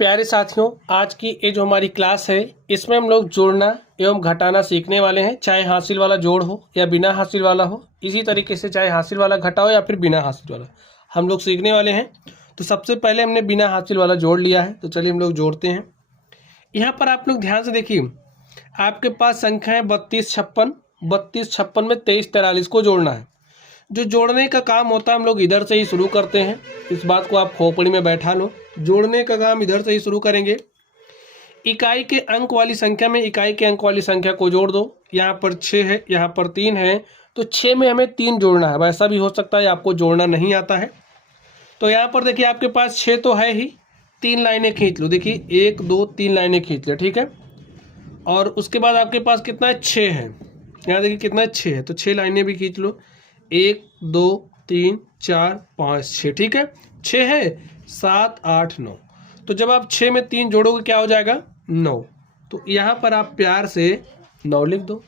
प्यारे साथियों, आज की ये जो हमारी क्लास है इसमें हम लोग जोड़ना एवं घटाना सीखने वाले हैं। चाहे हासिल वाला जोड़ हो या बिना हासिल वाला हो, इसी तरीके से चाहे हासिल वाला घटा हो या फिर बिना हासिल वाला, हम लोग सीखने वाले हैं। तो सबसे पहले हमने बिना हासिल वाला जोड़ लिया है, तो चलिए हम लोग जोड़ते हैं। यहाँ पर आप लोग ध्यान से देखिए, आपके पास संख्या है 32 56। 32 56 में 23 43 को जोड़ना है। जो जोड़ने का काम होता है हम लोग इधर से ही शुरू करते हैं। इस बात को आप खोपड़ी में बैठा लो, जोड़ने का काम इधर से ही शुरू करेंगे। इकाई के अंक वाली संख्या में इकाई के अंक वाली संख्या को जोड़ दो। यहाँ पर 6 है, यहाँ पर 3 है, तो 6 में हमें 3 जोड़ना है। वैसा भी हो सकता है आपको जोड़ना नहीं आता है, तो यहाँ पर देखिए आपके पास 6 तो है ही, 3 लाइनें खींच लो। देखिए 1 2 3 लाइनें खींच लो, ठीक है। और उसके बाद आपके पास कितना है, 6 है। यहाँ देखिए कितना है, 6 है, तो 6 लाइनें भी खींच लो। 1 2 3 4 5 6, ठीक है। 6 है, 7 8 9। तो जब आप 6 में 3 जोड़ोगे क्या हो जाएगा, 9। तो यहाँ पर आप प्यार से 9 लिख दो।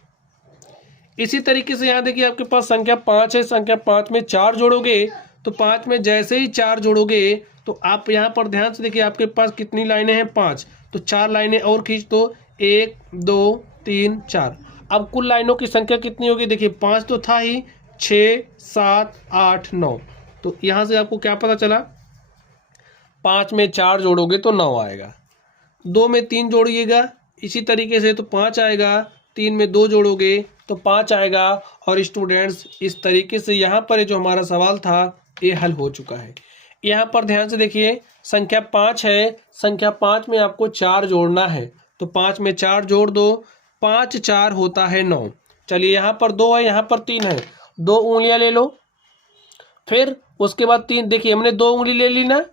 इसी तरीके से यहाँ देखिए आपके पास संख्या 5 है। संख्या 5 में 4 जोड़ोगे, तो 5 में जैसे ही 4 जोड़ोगे तो आप यहाँ पर ध्यान से देखिए आपके पास कितनी लाइनें हैं, 5। तो 4 लाइनें और खींच दो, 1 2 3 4। अब कुल लाइनों की संख्या कितनी होगी, देखिए 5 तो था ही, 6 7 8 9। तो यहाँ से आपको क्या पता चला, 5 में 4 जोड़ोगे तो 9 आएगा। 2 में 3 जोड़िएगा इसी तरीके से तो 5 आएगा। 3 में 2 जोड़ोगे तो 5 आएगा। और स्टूडेंट्स, इस तरीके से यहाँ पर जो हमारा सवाल था ये हल हो चुका है। यहाँ पर ध्यान से देखिए, संख्या 5 है, संख्या 5 में आपको 4 जोड़ना है, तो 5 में 4 जोड़ दो। 5 4 होता है 9। चलिए यहाँ पर 2 है, यहाँ पर 3 है, 2 उंगलियां ले लो। फिर उसके बाद 3, देखिए हमने 2 उंगली ले ली ना,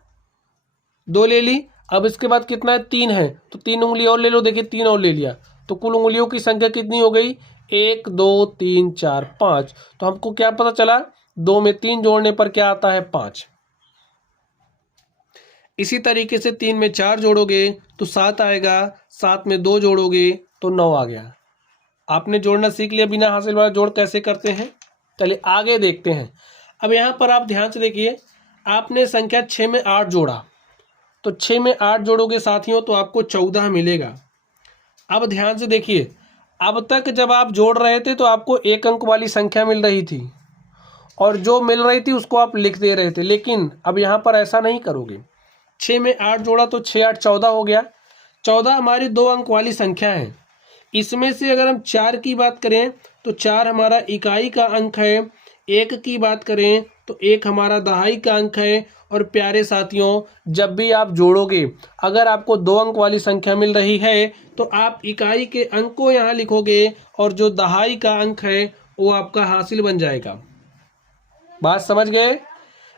2 ले ली। अब इसके बाद कितना है, 3 है, तो 3 उंगली और ले लो। देखिए 3 और ले लिया, तो कुल उंगलियों की संख्या कितनी हो गई, 1 2 3 4 5। तो हमको क्या पता चला, 2 में 3 जोड़ने पर क्या आता है, 5। इसी तरीके से 3 में 4 जोड़ोगे तो 7 आएगा। 7 में 2 जोड़ोगे तो 9 आ गया। आपने जोड़ना सीख लिया बिना हासिल वाला जोड़ कैसे करते हैं। चलिए आगे देखते हैं। अब यहाँ पर आप ध्यान से देखिए, आपने संख्या 6 में 8 जोड़ा, तो 6 में 8 जोड़ोगे साथियों तो आपको 14 मिलेगा। अब ध्यान से देखिए, अब तक जब आप जोड़ रहे थे तो आपको 1 अंक वाली संख्या मिल रही थी और जो मिल रही थी उसको आप लिख दे रहे थे, लेकिन अब यहाँ पर ऐसा नहीं करोगे। 6 में 8 जोड़ा तो 6 8 14 हो गया। 14 हमारी 2 अंक वाली संख्या है। इसमें से अगर हम 4 की बात करें तो 4 हमारा इकाई का अंक है। 1 की बात करें तो 1 हमारा दहाई का अंक है। और प्यारे साथियों, जब भी आप जोड़ोगे, अगर आपको 2 अंक वाली संख्या मिल रही है तो आप इकाई के अंक को यहाँ लिखोगे और जो दहाई का अंक है वो आपका हासिल बन जाएगा। बात समझ गए।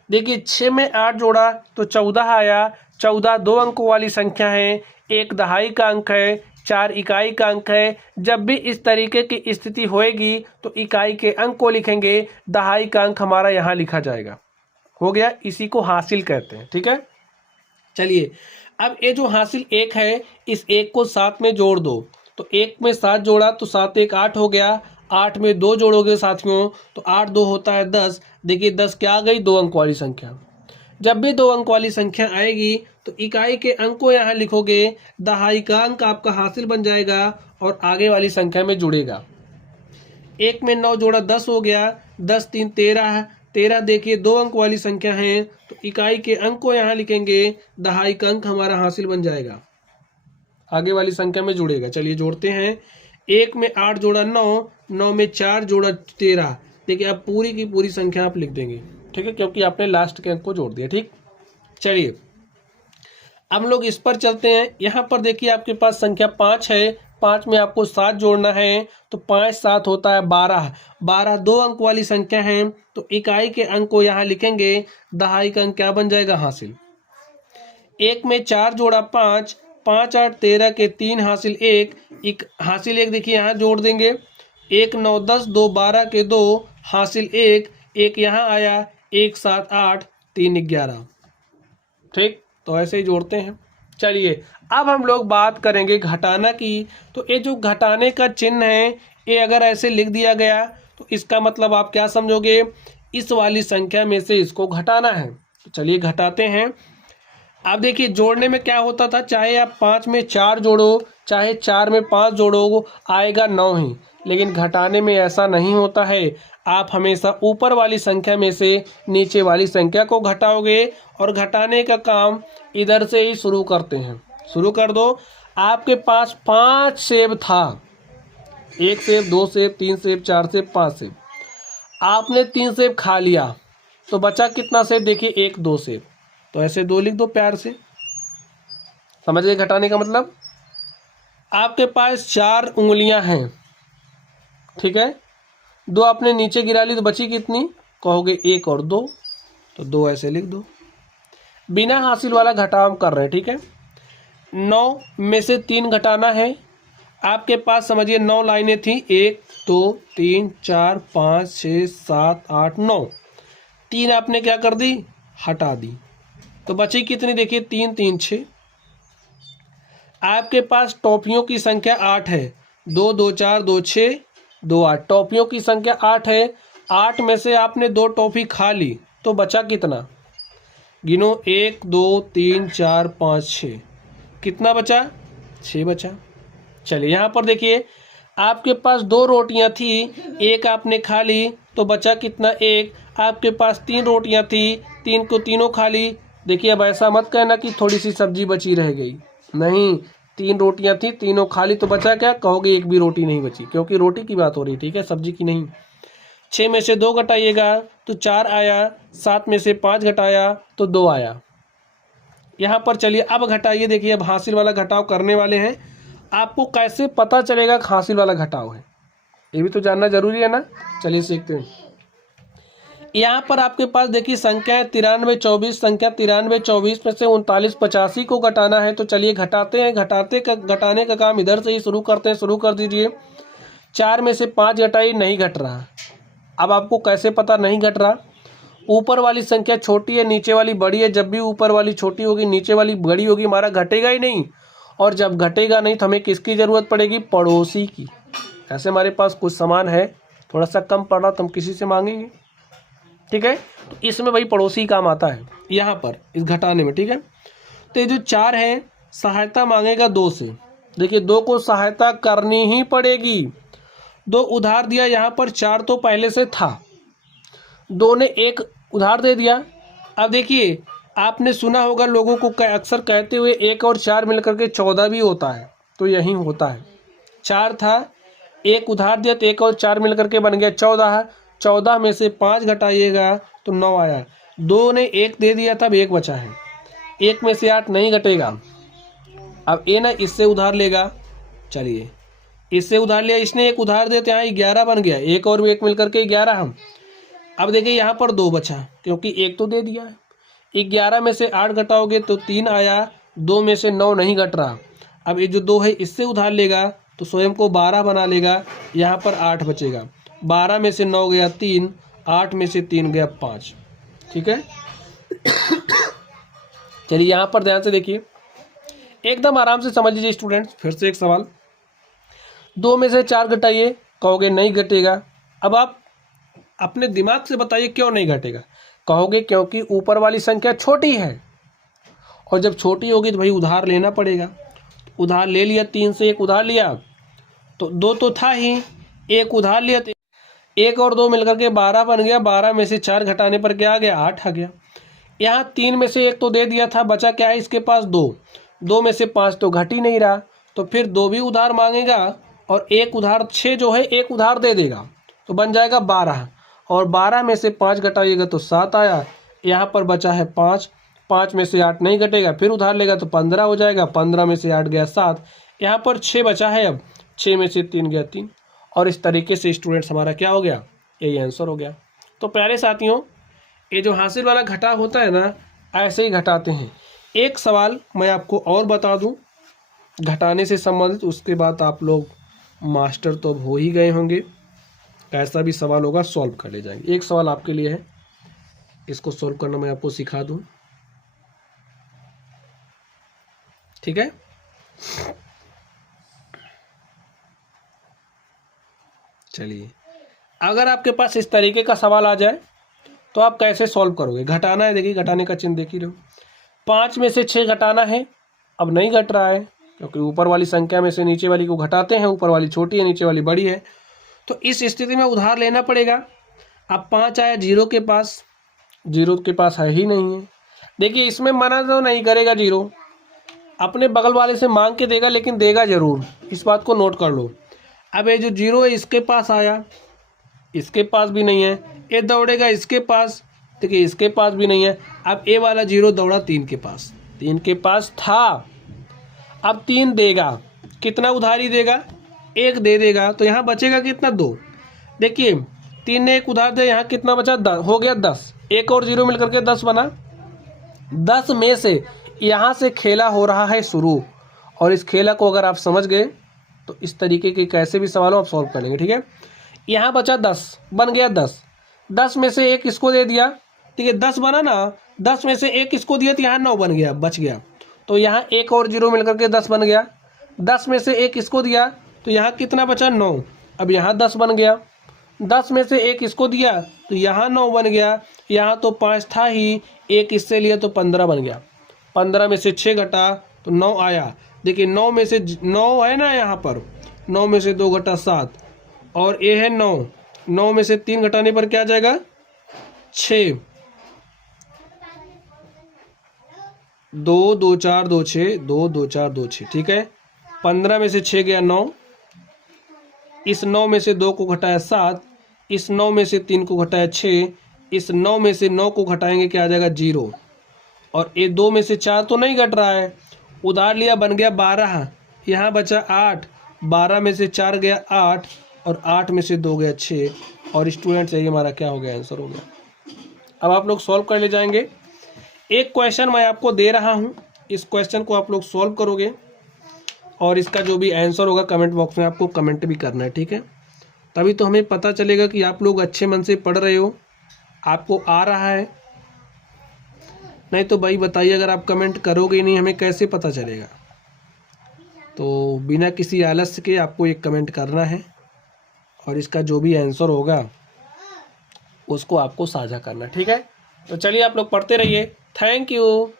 देखिए 6 में 8 जोड़ा तो 14 आया। 14 2 अंकों वाली संख्या है, 1 दहाई का अंक है, 4 इकाई का अंक है। जब भी इस तरीके की स्थिति होएगी तो इकाई के अंक को लिखेंगे, दहाई का अंक हमारा यहाँ लिखा जाएगा। हो गया, इसी को हासिल कहते हैं, ठीक है। चलिए अब ये जो हासिल 1 है, इस 1 को 7 में जोड़ दो। तो 1 में 7 जोड़ा तो 7 1 8 हो गया। 8 में 2 जोड़ोगे साथियों तो 8 2 होता है 10। देखिए 10 क्या आ गई, 2 अंक वाली संख्या। जब भी 2 अंक वाली संख्या आएगी तो इकाई के अंक को यहाँ लिखोगे, दहाई का अंक आपका हासिल बन जाएगा और आगे वाली संख्या में जुड़ेगा। 1 में 9 जोड़ा 10 हो गया। 10 3 13, 13 देखिए 2 अंक वाली संख्या है, तो इकाई के अंक को यहाँ लिखेंगे, दहाई का अंक हमारा हासिल बन जाएगा, आगे वाली संख्या में जुड़ेगा। चलिए जोड़ते हैं। 1 में 8 जोड़ा 9, 9 में 4 जोड़ा 13। देखिए अब पूरी की पूरी संख्या आप लिख देंगे, ठीक है, क्योंकि आपने लास्ट के अंक को जोड़ दिया, ठीक। चलिए अब लोग इस पर चलते हैं। यहाँ पर देखिए आपके पास संख्या 5 है। 5 में आपको 7 जोड़ना है, तो 5 7 होता है 12। 12 2 अंक वाली संख्या है, तो इकाई के अंक को यहाँ लिखेंगे, दहाई का अंक क्या बन जाएगा, हासिल। 1 में 4 जोड़ा 5, 5 8 13 के 3 हासिल 1। हासिल 1 देखिए यहाँ जोड़ देंगे। 1 9 10 2 12 के 2 हासिल 1। 1 यहाँ आया, 1 7 8 3 11, ठीक। तो ऐसे ही जोड़ते हैं। चलिए अब हम लोग बात करेंगे घटाना की। तो ये जो घटाने का चिन्ह है, ये अगर ऐसे लिख दिया गया तो इसका मतलब आप क्या समझोगे, इस वाली संख्या में से इसको घटाना है। तो चलिए घटाते हैं। अब देखिए जोड़ने में क्या होता था, चाहे आप 5 में 4 जोड़ो चाहे 4 में 5 जोड़ो आएगा 9 ही। लेकिन घटाने में ऐसा नहीं होता है, आप हमेशा ऊपर वाली संख्या में से नीचे वाली संख्या को घटाओगे और घटाने का काम इधर से ही शुरू करते हैं। शुरू कर दो। आपके पास 5 सेब था, 1 सेब 2 सेब 3 सेब 4 सेब 5 सेब, आपने 3 सेब खा लिया तो बचा कितना सेब, देखिए 1 2 सेब, तो ऐसे 2 लिख दो प्यार से। समझ गए घटाने का मतलब। आपके पास 4 उंगलियां हैं, ठीक है, 2 आपने नीचे गिरा ली तो बची कितनी, कहोगे 1 और 2, तो 2 ऐसे लिख दो। बिना हासिल वाला घटाव हम कर रहे हैं, ठीक है। 9 में से 3 घटाना है। आपके पास समझिए 9 लाइनें थी, 1 2 3 4 5 6 7 8 9, 3 आपने क्या कर दी, हटा दी, तो बची कितनी, देखिए 3 3 6। आपके पास टॉफियों की संख्या 8 है, 2 2 4 2 6 2 8, टॉफियों की संख्या 8 है। 8 में से आपने 2 टॉफी खा ली तो बचा कितना, गिनो 1 2 3 4 5 6, कितना बचा, 6 बचा। चलिए यहाँ पर देखिए आपके पास 2 रोटियां थी, 1 आपने खा ली तो बचा कितना, 1। आपके पास 3 रोटियां थी, 3 को तीनों खा ली। देखिए अब ऐसा मत कहना कि थोड़ी सी सब्जी बची रह गई, नहीं, 3 रोटियां थी, तीनों खा ली तो बचा क्या, कहोगे 1 भी रोटी नहीं बची, क्योंकि रोटी की बात हो रही, ठीक है, सब्जी की नहीं। 6 में से 2 घटाइएगा तो 4 आया, 7 में से 5 घटाया तो 2 आया। यहाँ पर चलिए अब घटाइए, देखिए अब हासिल वाला घटाव करने वाले हैं। आपको कैसे पता चलेगा कि हासिल वाला घटाव है, ये भी तो जानना जरूरी है ना। चलिए सीखते हैं। यहाँ पर आपके पास देखिए संख्या है 93 24, संख्या 93 24 में से 39 85 को घटाना है। तो चलिए घटाते हैं, घटाने का काम इधर से ही शुरू करते हैं। शुरू कर दीजिए। 4 में से 5 घटाई, नहीं घट रहा। अब आपको कैसे पता नहीं घट रहा, ऊपर वाली संख्या छोटी है नीचे वाली बड़ी है, जब भी ऊपर वाली छोटी होगी नीचे वाली बड़ी होगी हमारा घटेगा ही नहीं। और जब घटेगा नहीं तो हमें किसकी ज़रूरत पड़ेगी, पड़ोसी की। ऐसे हमारे पास कुछ सामान है थोड़ा सा कम पड़ रहा तो हम किसी से मांगेंगे, ठीक है, तो इसमें भाई पड़ोसी काम आता है यहाँ पर इस घटाने में, ठीक है। तो ये जो 4 है सहायता मांगेगा 2 से, देखिए 2 को सहायता करनी ही पड़ेगी। 2 उधार दिया, यहाँ पर 4 तो पहले से था, 2 ने 1 उधार दे दिया। अब देखिए आपने सुना होगा लोगों को अक्सर कहते हुए 1 और 4 मिलकर के 14 भी होता है, तो यही होता है। 4 था, 1 उधार दिया तो 1 और 4 मिलकर के बन गया 14। 14 में से 5 घटाइएगा तो 9 आया। 2 ने 1 दे दिया तब 1 बचा है, 1 में से 8 नहीं घटेगा। अब ए ना इससे उधार लेगा, चलिए इससे उधार लिया, इसने 1 उधार देते यहाँ 11 बन गया, 1 और 1 मिलकर के 11 हम। अब देखिए यहाँ पर 2 बचा क्योंकि 1 तो दे दिया है। 11 में से 8 घटाओगे तो 3 आया, 2 में से 9 नहीं घट रहा। अब ये जो 2 है इससे उधार लेगा तो स्वयं को 12 बना लेगा, यहाँ पर 8 बचेगा। 12 में से 9 गया 3, 8 में से 3 गया 5, ठीक है। चलिए यहाँ पर ध्यान से देखिए, एकदम आराम से समझ लीजिए स्टूडेंट्स। फिर से एक सवाल, 2 में से 4 घटाइए, कहोगे नहीं घटेगा। अब आप अपने दिमाग से बताइए क्यों नहीं घटेगा, कहोगे क्योंकि ऊपर वाली संख्या छोटी है, और जब छोटी होगी तो भाई उधार लेना पड़ेगा। उधार ले लिया, 3 से 1 उधार लिया तो 2 तो था ही, 1 उधार लिया तो 1 और 2 मिलकर के 12 बन गया। 12 में से 4 घटाने पर क्या आ गया, 8 आ गया। यहाँ 3 में से 1 तो दे दिया था, बचा क्या है इसके पास 2, 2 में से 5 तो घट ही नहीं रहा, तो फिर 2 भी उधार मांगेगा और 1 उधार 6 जो है 1 उधार दे देगा, तो बन जाएगा 12। और 12 में से 5 घटाइएगा तो 7 आया, यहाँ पर बचा है 5, 5 में से 8 नहीं घटेगा, फिर उधार लेगा तो 15 हो जाएगा, 15 में से 8 गया 7, यहाँ पर 6 बचा है। अब 6 में से 3 गया 3, और इस तरीके से स्टूडेंट्स हमारा क्या हो गया, यही आंसर हो गया। तो प्यारे साथियों, ये जो हासिल वाला घटाव होता है ना, ऐसे ही घटाते हैं। एक सवाल मैं आपको और बता दूं घटाने से संबंधित, उसके बाद आप लोग मास्टर तो अब हो ही गए होंगे, ऐसा भी सवाल होगा सॉल्व कर ले जाएंगे। एक सवाल आपके लिए है, इसको सॉल्व करना मैं आपको सिखा दूं, ठीक है। चलिए, अगर आपके पास इस तरीके का सवाल आ जाए तो आप कैसे सॉल्व करोगे। घटाना है, देखिए घटाने का चिन्ह देख ही रहे हो। 5 में से 6 घटाना है, अब नहीं घट रहा है क्योंकि ऊपर वाली संख्या में से नीचे वाली को घटाते हैं, ऊपर वाली छोटी है नीचे वाली बड़ी है, तो इस स्थिति में उधार लेना पड़ेगा। अब 5 आया जीरो के पास, जीरो के पास है ही नहीं है। देखिए इसमें मना तो नहीं करेगा जीरो, अपने बगल वाले से मांग के देगा लेकिन देगा जरूर, इस बात को नोट कर लो। अब ये जो जीरो है इसके पास आया, इसके पास भी नहीं है, ये दौड़ेगा इसके पास, देखिए इसके पास भी नहीं है। अब ए वाला जीरो दौड़ा 3 के पास, 3 के पास था, अब 3 देगा, कितना उधारी देगा, 1 दे देगा, तो यहाँ बचेगा कितना 2। देखिए 3 ने 1 उधार दिया, यहाँ कितना बचा 10, हो गया 10, 1 और 0 मिलकर के 10 बना। 10 में से यहाँ से खेला हो रहा है शुरू, और इस खेला को अगर आप समझ गए तो इस तरीके के कैसे भी सवालों आप सॉल्व कर लेंगे। ठीक है, यहाँ बचा 10, बन गया 10, 10 में से 1 इसको दे दिया, ठीक है 10 बना ना, 10 में से 1 इसको दिया तो यहाँ 9 बन गया, बच गया, तो यहाँ 1 और 0 मिलकर के 10 बन गया। 10 में से 1 इसको दिया तो यहाँ कितना बचा 9, अब यहाँ 10 बन गया। 10 में से 1 इसको दिया तो यहाँ 9 बन गया, यहाँ तो 5 था ही, 1 इससे लिया तो 15 बन गया। 15 में से 6 घटा तो 9 आया। देखिए 9 में से 9 है ना, यहाँ पर 9 में से 2 घटा 7, और ये है 9, 9 में से 3 घटाने पर क्या आ जाएगा 6, 2 2 4 2 6, 2 2 4 2 6, ठीक है। 15 में से 6 गया 9, इस 9 में से 2 को घटाया 7, इस 9 में से 3 को घटाया 6, इस 9 में से 9 को घटाएंगे क्या आ जाएगा 0, और ये 2 में से 4 तो नहीं घट रहा है, उधार लिया बन गया 12, यहाँ बचा 8, 12 में से 4 गया 8, और 8 में से 2 गया 6, और स्टूडेंट्स ये हमारा क्या हो गया, आंसर हो गया। अब आप लोग सॉल्व कर ले जाएंगे। एक क्वेश्चन मैं आपको दे रहा हूँ, इस क्वेश्चन को आप लोग सॉल्व करोगे, और इसका जो भी आंसर होगा कमेंट बॉक्स में आपको कमेंट भी करना है, ठीक है। तभी तो हमें पता चलेगा कि आप लोग अच्छे मन से पढ़ रहे हो, आपको आ रहा है। नहीं तो भाई बताइए, अगर आप कमेंट करोगे ही नहीं हमें कैसे पता चलेगा। तो बिना किसी आलस्य के आपको एक कमेंट करना है, और इसका जो भी आंसर होगा उसको आपको साझा करना है, ठीक है। तो चलिए आप लोग पढ़ते रहिए। Thank you.